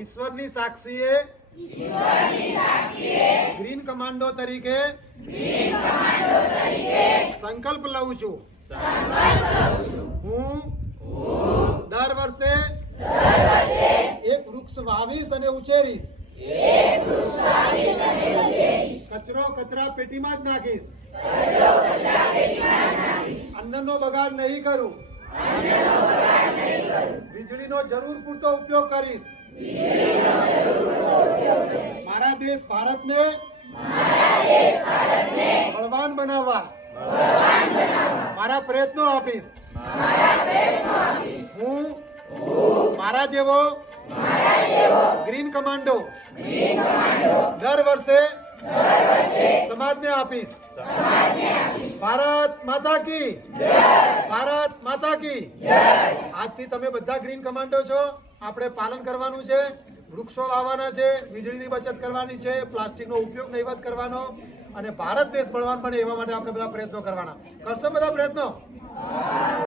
ઈશ્વરની સાક્ષીએ green commando તરીકે સંકલ્પ લઉં છું હું દર વર્ષે એક વૃક્ષ વાવીશ અને ઉછેરીશ કચરો કચરા પેટીમાં જ નાખીશ અન્નનો બગાડ નહીં કરું વીજળીનો જરૂર પૂરતો ઉપયોગ કરીશ મારા દેશ ભારતને બળવાન બનાવવા મારા પ્રયત્નો આપીશ હું મારા જેવો ગ્રીન કમાન્ડો દર વર્ષે સમાજને આપીશ ભારત માતા કી ભારત માતા કી આજથી તમે બધા ગ્રીન કમાન્ડો છો આપણે પાલન કરવાનું છે વૃક્ષો વાવવાના છે વીજળીની બચત કરવાની છે પ્લાસ્ટિકનો ઉપયોગ નહીવત કરવાનો અને ભારત દેશ બળવાન બને એવા માટે આપણે બધા પ્રયત્નો કરવાના કરશો બધા પ્રયત્નો